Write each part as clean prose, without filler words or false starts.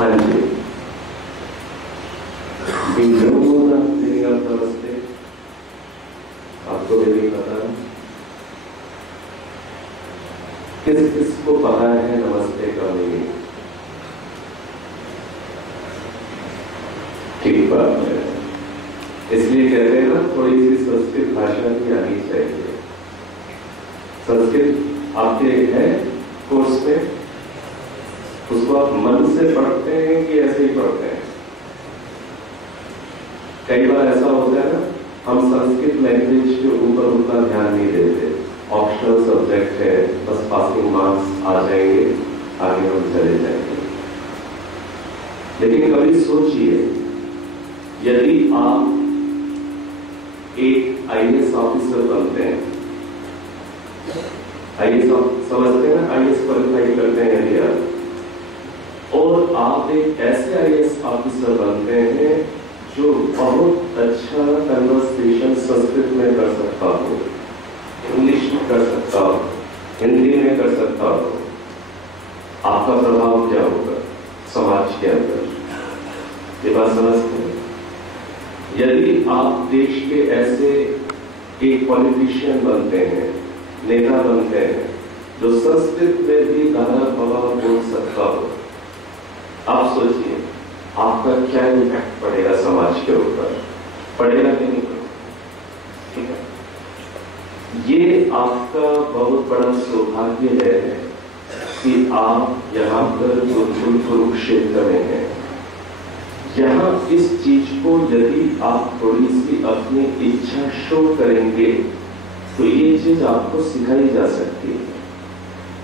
हाँ जी, नमस्ते। आपको भी नहीं पता किस किस को पता है नमस्ते का मीनिंग? ठीक बात है, इसलिए कहते हैं ना थोड़ी सी संस्कृत भाषा भी आनी चाहिए। संस्कृत आपके है कोर्स में, उसको आप मन से पढ़ते हैं कि ऐसे ही पढ़ते हैं? कई बार ऐसा होता है ना, हम संस्कृत लैंग्वेज के ऊपर उतना ध्यान नहीं देते, ऑप्शनल सब्जेक्ट है, बस पासिंग मार्क्स आ जाएंगे, आगे हम चले जाएंगे। लेकिन कभी सोचिए, यदि आप एक आईएएस ऑफिसर बनते हैं, आईएएस समझते हैं ना, आईएएस क्वालिफाई करते हैं यदि आप, और आप एक ऐसे आईएएस ऑफिसर बनते हैं जो बहुत अच्छा कन्वर्सेशन संस्कृत में कर सकता हो, इंग्लिश में कर सकता हो, हिंदी में कर सकता हो, आपका प्रभाव क्या होगा समाज के अंदर? ये बात समझते हैं? यदि आप देश के ऐसे एक पॉलिटिशियन बनते हैं, नेता बनते हैं, जो संस्कृत में भी गाना प्रभाव बोल सकता हो, आप सोचिए आपका क्या इम्पैक्ट पड़ेगा समाज के ऊपर? पड़ेगा कि नहीं? ठीक है, ये आपका बहुत बड़ा सौभाग्य है कि आप यहाँ पर कुरुक्षेत्र में हैं। यहाँ इस चीज को यदि आप थोड़ी सी अपनी इच्छा शो करेंगे तो ये चीज आपको सिखाई जा सकती है।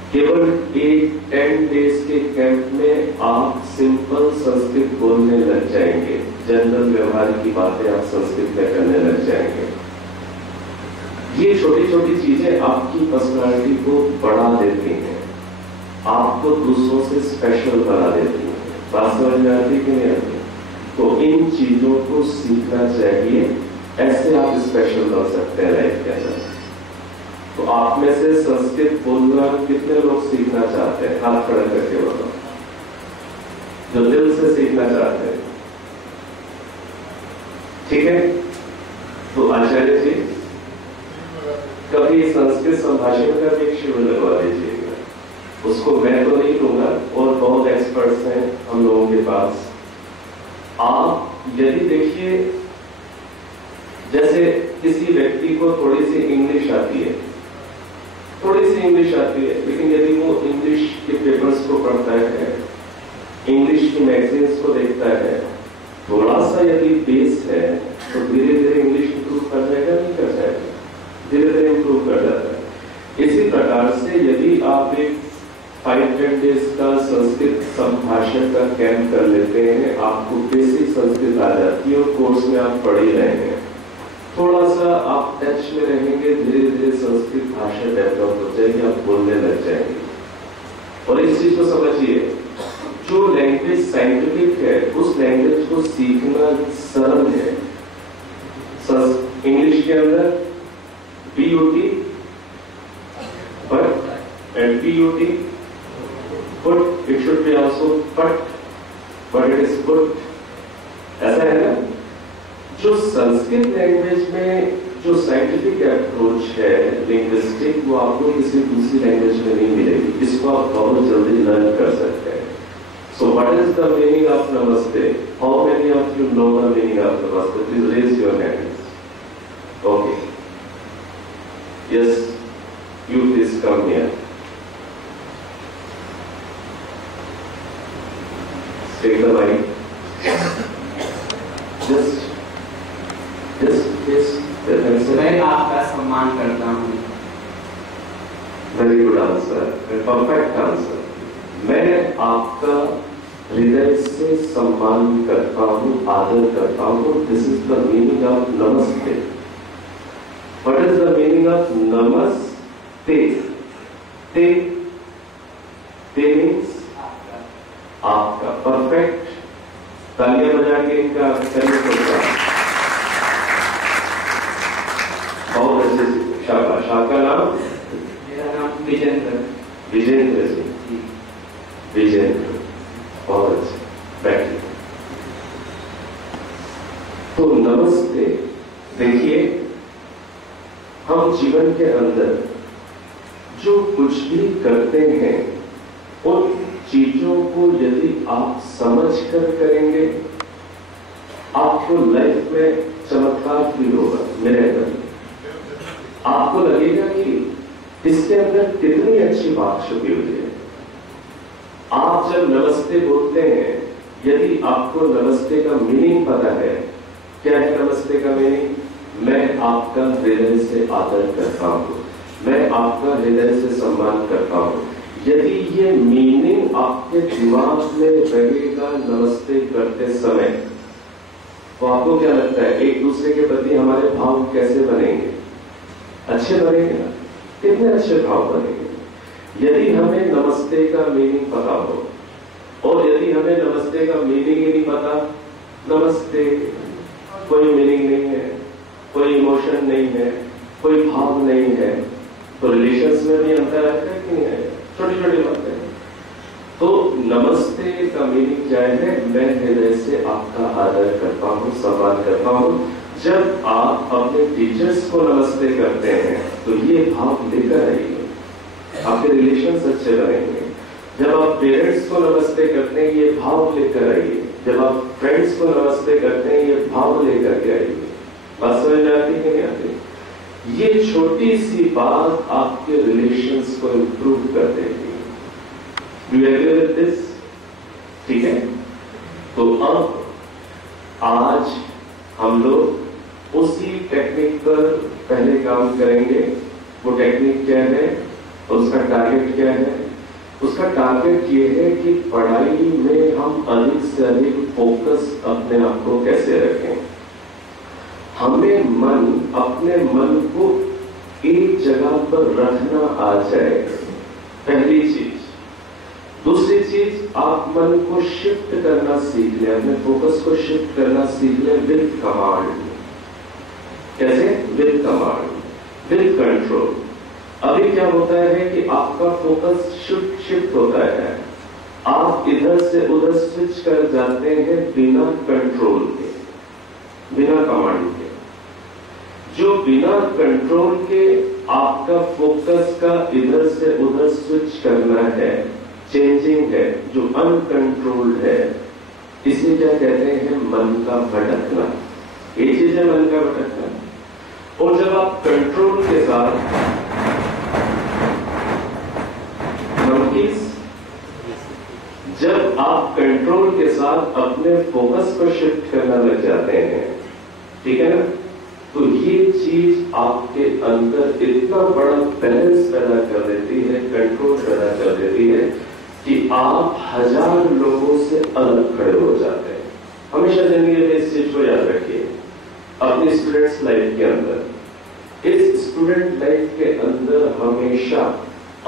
केवल एक 10 डेज के कैंप में आप सिंपल संस्कृत बोलने लग जाएंगे, जनरल व्यवहार की बातें आप संस्कृत में करने लग जाएंगे। ये छोटी छोटी चीजें आपकी पर्सनालिटी को बढ़ा देती हैं, आपको दूसरों से स्पेशल बना देती हैं। बात समझ में आती कि नहीं आती? तो इन चीजों को सीखना चाहिए, ऐसे आप स्पेशल बन सकते हैं लाइफ के अंदर। तो आप में से संस्कृत बोलना कितने लोग सीखना चाहते हैं? हाथ खड़ा करके बोलो, जो दिल से सीखना चाहते हैं। ठीक है, तो आचार्य जी कभी संस्कृत संभाषण का भी एक शिविर लगवा दीजिएगा। उसको मैं तो नहीं लूंगा, और बहुत एक्सपर्ट्स हैं हम लोगों के पास। आप यदि देखिए, जैसे किसी व्यक्ति को थोड़ी सी इंग्लिश आती है, लेकिन यदि वो इंग्लिश के पेपर्स को पढ़ता है, इंग्लिश की मैगजीन्स को देखता है, थोड़ा सा यदि बेस है, तो धीरे धीरे इंग्लिश इंप्रूव कर जाएगा, नहीं कर जाएगा? धीरे धीरे इंप्रूव कर जाता है। इसी प्रकार से यदि आप एक 5-10 डेज का संस्कृत संभाषण का कैंप कर लेते हैं, आपको बेसिक संस्कृत आ जाती है और कोर्स में आप पढ़ ही रहे हैं, थोड़ा सा आप टच में रहेंगे, धीरे धीरे संस्कृत भाषा डेवलप हो जाएगी, आप बोलने लग जाएंगे। और इस चीज को समझिए, जो लैंग्वेज साइंटिफिक है उस लैंग्वेज को सीखना सरल है। इंग्लिश के अंदर BUT but and PUT but it should be also but it is good, ऐसा है ना? जो संस्कृत लैंग्वेज में जो साइंटिफिक अप्रोच है लिंग्विस्टिक, वो आपको किसी दूसरी लैंग्वेज में नहीं मिलेगी। इसको आप बहुत जल्दी लर्न कर सकते हैं। So what is the meaning of namaste? How many of you know the meaning of namaste? Please raise your hands. Okay, yes, you please come here. Take the mic. मैं आपका सम्मान करता हूँ। Very good answer, perfect answer. मैं आपका हृदय से सम्मान करता हूँ, आदर करता हूँ। This is the meaning of namaste. What is the meaning of namaste? ते मीन्स आपका। परफेक्ट, तालियां बजा के इनका सेल्यूट होता है। बहुत अच्छे से, शाबाश। आपका नाम? मेरा नाम विजेंद्र। विजेंद्र जी, विजेंद्र, बहुत अच्छे। जीवन के अंदर जो कुछ भी करते हैं उन चीजों को यदि आप समझ कर करेंगे, आपको लाइफ में चमत्कार फील होगा, मिलेगा। आपको लगेगा कि इसके अंदर कितनी अच्छी बात छुपी हुई है। आप जब नमस्ते बोलते हैं, यदि आपको नमस्ते का मीनिंग पता है, क्या है नमस्ते का मीनिंग? मैं आपका हृदय से आदर करता हूं, मैं आपका हृदय से सम्मान करता हूं। यदि ये मीनिंग आपके दिमाग में रहेगा नमस्ते करते समय, तो आपको क्या लगता है एक दूसरे के प्रति हमारे भाव कैसे बनेंगे? अच्छे बनेंगे ना? कितने अच्छे भाव बनेंगे। यदि हमें नमस्ते का मीनिंग पता हो, और यदि हमें नमस्ते का मीनिंग ही नहीं पता, नमस्ते कोई मीनिंग नहीं है, कोई इमोशन नहीं है, कोई भाव नहीं है, तो रिलेशंस में भी अंतर आता है कि नहीं है? छोटी छोटी बातें। तो नमस्ते का मीनिंग क्या है? मैं हृदय से आपका आदर करता हूं, सम्मान करता हूं। जब आप अपने टीचर्स को नमस्ते करते हैं तो ये भाव लेकर आइए, आपके रिलेशंस अच्छे बनेंगे। जब आप पेरेंट्स को नमस्ते करते हैं, ये भाव लेकर आइए। जब आप फ्रेंड्स को नमस्ते करते हैं, ये भाव लेकर के आइए। बात समझ में आती कि नहीं आती? ये छोटी सी बात आपके रिलेशंस को इंप्रूव कर देगी। Do you agree with this? ठीक है? तो अब आज हम लोग उसी टेक्निक पर पहले काम करेंगे। वो टेक्निक क्या है? उसका टारगेट क्या है? उसका टारगेट ये है कि पढ़ाई में हम अधिक से अधिक फोकस अपने आप को कैसे रखें। हमें अपने मन को एक जगह पर रखना आ जाए, पहली चीज। दूसरी चीज, आप मन को शिफ्ट करना सीख लें, अपने फोकस को शिफ्ट करना सीख लें विद कमांड। कैसे? With command, with control. अभी क्या होता है कि आपका फोकस शिफ्ट होता है, आप इधर से उधर स्विच कर जाते हैं बिना कंट्रोल के, बिना कमांड के। जो बिना कंट्रोल के आपका फोकस का इधर से उधर स्विच करना है, चेंजिंग है, जो अनकंट्रोल्ड है, इसे क्या कहते हैं? मन का भटकना। ये चीज है मन का भटकना। और जब आप कंट्रोल के साथ जब आप कंट्रोल के साथ अपने फोकस को शिफ्ट करना लग जाते हैं, ठीक है ना, तो ये चीज आपके अंदर इतना बड़ा बैलेंस पैदा कर देती है, कंट्रोल पैदा कर देती है कि आप 1000 लोगों से अलग खड़े हो जाते हैं। हमेशा जिंदगी में इस चीज को याद रखिए। अपनी स्टूडेंट्स लाइफ के अंदर, इस स्टूडेंट लाइफ के अंदर हमेशा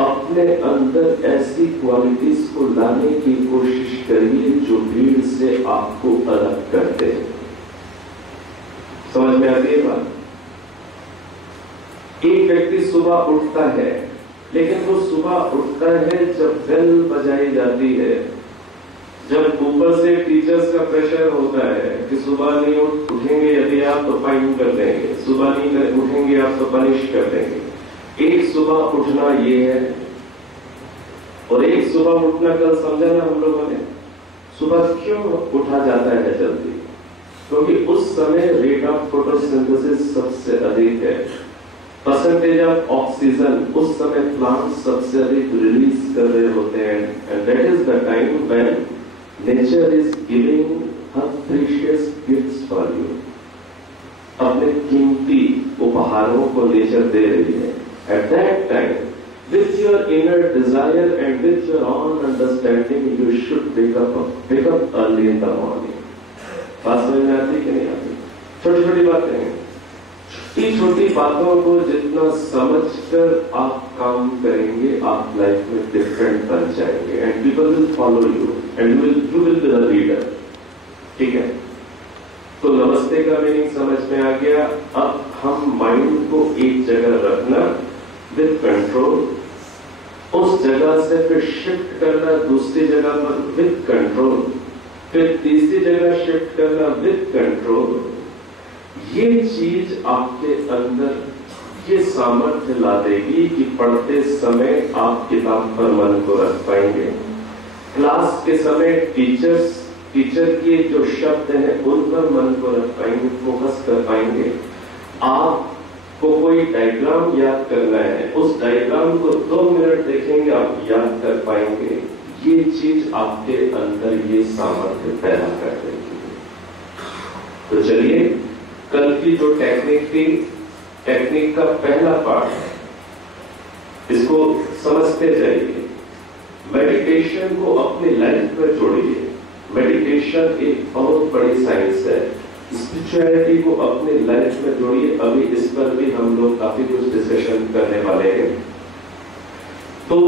अपने अंदर ऐसी क्वालिटीज को लाने की कोशिश करिए जो भीड़ से आपको अलग करते हैं। समझ में आती है बात? एक व्यक्ति सुबह उठता है, लेकिन वो सुबह उठता है जब बेल बजाई जाती है, जब ऊपर से टीचर्स का प्रेशर होता है कि सुबह नहीं उठेंगे यदि आप तो फाइन कर देंगे, सुबह नहीं उठेंगे आप तो पनिश कर देंगे। एक सुबह उठना ये है, और एक सुबह उठना कल समझा ना हम लोगों ने। सुबह क्यों उठा जाता है जल्दी? क्योंकि उस समय रेट ऑफ फोटोसिंथेसिस सबसे अधिक है, परसेंटेज ऑफ ऑक्सीजन उस समय प्लांट सबसे अधिक रिलीज कर रहे होते हैं, and that is the time when nature is giving her precious gifts for you. अपने कीमती उपहारों को नेचर दे रही है। Eight that time, with your inner desire and with your own understanding, you should wake up early in the morning. बात समझ में आती कि नहीं आती? छोटी छोटी बातें हैं। छोटी छोटी बातों को जितना समझकर आप काम करेंगे, आप लाइफ में डिफरेंट बन जाएंगे, and people will follow you, and you will be the leader. ठीक है? तो नमस्ते का मीनिंग समझ में आ गया। अब हम माइंड को एक जगह रखना विद कंट्रोल, उस जगह से फिर शिफ्ट करना दूसरी जगह पर विद कंट्रोल, फिर तीसरी जगह शिफ्ट करना विद कंट्रोल। ये चीज आपके अंदर ये सामर्थ्य ला देगी कि पढ़ते समय आप किताब पर मन को रख पाएंगे, क्लास के समय टीचर के जो शब्द हैं उन पर मन को रख पाएंगे, फोकस कर पाएंगे। आपको कोई डायग्राम याद करना है, उस डायग्राम को 2 मिनट देखेंगे, आप याद कर पाएंगे। ये चीज आपके अंदर ये सामर्थ्य पैदा कर देगी। तो चलिए, कल की जो टेक्निक का पहला पार्ट है, इसको समझते जाइए। मेडिटेशन को अपनी लाइफ में जोड़िए। मेडिटेशन एक बहुत बड़ी साइंस है। स्पिरिचुअलिटी को अपनी लाइफ में जोड़िए। अभी इस पर भी हम लोग काफी कुछ डिस्कशन करने वाले हैं। तो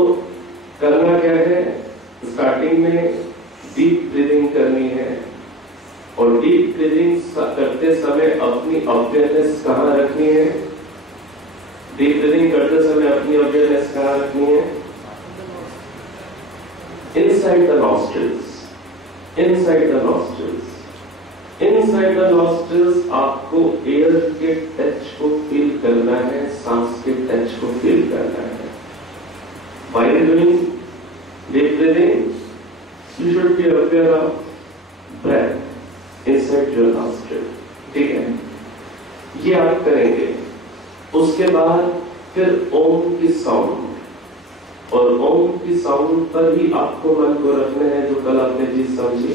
करना क्या है, स्टार्टिंग में डीप ब्रीदिंग करनी है, और डीप ब्रीदिंग करते समय अपनी अवेयरनेस कहां रखनी है? डीप ब्रीदिंग करते समय अपनी अवेयरनेस कहां रखनी है? Inside the nostrils. Inside the nostrils. Inside the nostrils आपको एयर के टच को फील करना है, सांस के टच को फील करना है। While doing deep breathing, you should be aware of breath inside your nostril. ठीक है, ये आप करेंगे। उसके बाद फिर ओम की साउंड, और ओम की साउंड पर ही आपको मन को रखना है, जो कल आपने चीज समझी।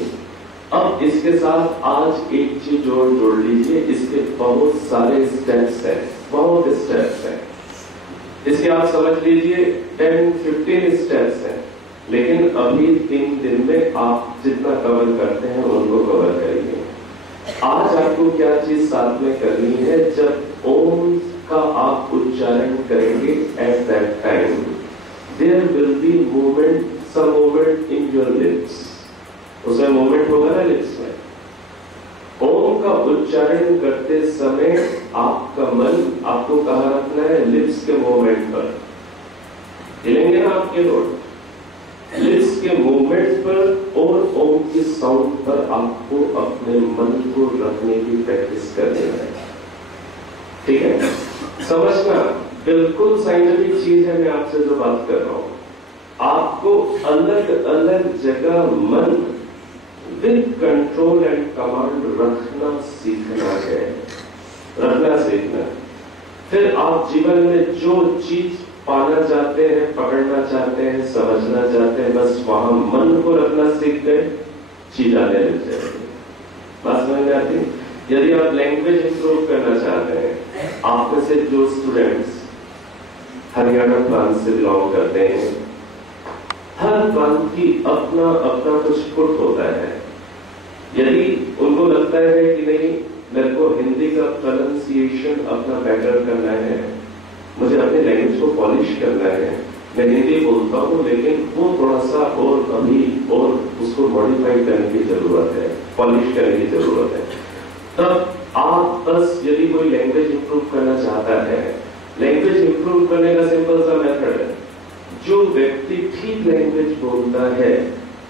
अब इसके साथ आज एक चीज और जोड़ लीजिए। इसके बहुत सारे स्टेप्स हैं, बहुत स्टेप्स हैं। इसके आप समझ लीजिए 10-15 स्टेप्स हैं, लेकिन अभी 3 दिन में आप जितना कवर करते हैं उनको कवर करिए। आज आपको क्या चीज साथ में करनी है, जब ओम का आप उच्चारण करेंगे, at that time there will be movement, some movement in your lips. उसमें मूवमेंट होगा ना लिप्स में। ओम का उच्चारण करते समय आपका मन आपको कहां रखना है? लिप्स के मूवमेंट पर। हिलेंगे ना आपके रोड, लिप्स के मूवमेंट पर और ओम की साउंड पर आपको अपने मन को रखने की प्रैक्टिस करनी है। ठीक है, समझना, बिल्कुल साइंटिफिक चीज है। मैं आपसे जो बात कर रहा हूं, आपको अलग अलग जगह मन विद कंट्रोल एंड कमांड रखना सीखना है, रखना सीखना। फिर आप जीवन में जो चीज पाना चाहते हैं, पकड़ना चाहते हैं, समझना चाहते हैं, बस वहां मन को रखना सीख गए, चीज आने लग जाएगी। बात समझ में आती? यदि आप लैंग्वेज इंप्रूव करना चाहते हैं, आप में से जो स्टूडेंट्स हरियाणा प्रांत से बिलोंग करते हैं, हर प्रांत की अपना अपना कुछ पुट होता है। यदि उनको लगता है कि नहीं, मेरे को हिंदी का प्रोनाउंसिएशन अपना बेटर करना है, मुझे अपने लैंग्वेज को पॉलिश करना है, मैं हिंदी बोलता हूँ लेकिन वो थोड़ा सा और अभी और उसको मॉडिफाई करने की जरूरत है, पॉलिश करने की जरूरत है, तब आप बस, यदि कोई लैंग्वेज इंप्रूव करना चाहता है, लैंग्वेज इंप्रूव करने का सिंपल सा मेथड है, जो व्यक्ति ठीक लैंग्वेज बोलता है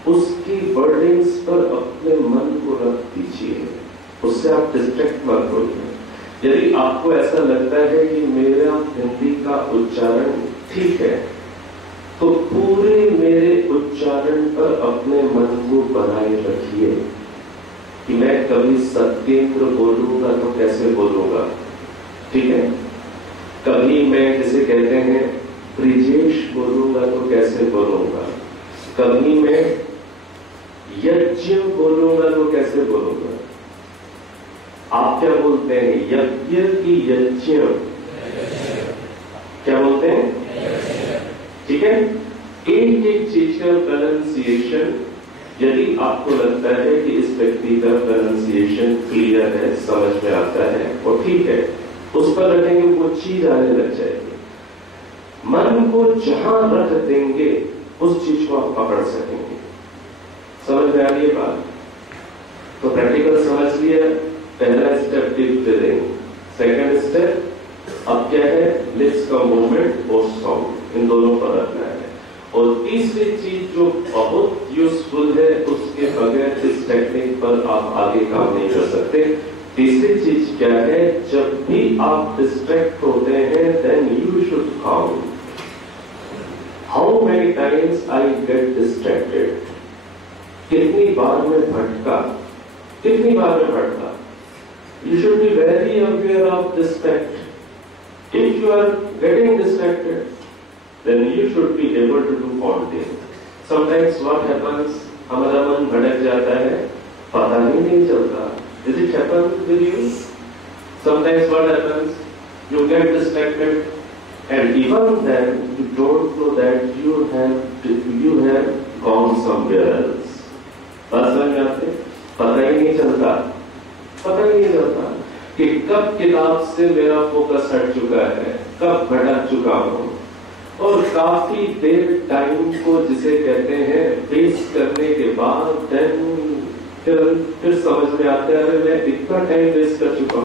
उसकी वर्डिंग्स पर अपने मन को रख दीजिए, उससे आप डिस्ट्रैक्ट मत होइए। यदि आपको ऐसा लगता है कि मेरा हिंदी का उच्चारण ठीक है, तो पूरे मेरे उच्चारण पर अपने मन को बनाए रखिए कि मैं कभी सत्येंद्र बोलूंगा तो कैसे बोलूंगा। ठीक है, कभी मैं जिसे कहते हैं ब्रिजेश बोलूंगा तो कैसे बोलूंगा, कभी मैं यज्ञ बोलूंगा तो कैसे बोलूंगा। आप क्या बोलते हैं, यज्ञ की यज्ञ? क्या बोलते हैं? ठीक है, एक एक चीज का प्रोनाउंसिएशन, यदि आपको लगता है कि इस व्यक्ति का प्रोनाउंसिएशन क्लियर है, समझ में आता है और ठीक है, उस पर रखेंगे, वो चीज आने लग जाएगी। मन को जहां रख देंगे उस चीज को आप पकड़ सकेंगे। समझ में आ रही है बात? तो प्रैक्टिकल समझ लिया। पहला step deep breathing, second step अब क्या है, लिप्स का मूवमेंट और साउंड, इन दोनों पर रखना है। और तीसरी चीज जो बहुत यूजफुल है, उसके बगैर इस टेक्निक पर आप आगे काम नहीं कर सकते, तीसरी चीज क्या है, जब भी आप डिस्ट्रैक्ट होते हैं then you should count how many times I get distracted, कितनी बार मैं भटका, कितनी बार मैं भटका. You should be very aware of this fact. If you are getting distracted, then you should be able to do counting. Sometimes what happens, हमारा मन भटक जाता है, पता ही नहीं चलता. Did it happen with you? Sometimes what happens, you get distracted, and even then you don't know that you have gone somewhere else. बात समझ में आती है? पता ही नहीं चलता कि कब किताब से मेरा फोकस हट चुका है, कब भटक चुका हूं, और काफी देर टाइम को जिसे कहते हैं वेस्ट करने के बाद देन फिर समझ में आता है, अरे मैं इतना टाइम वेस्ट कर चुका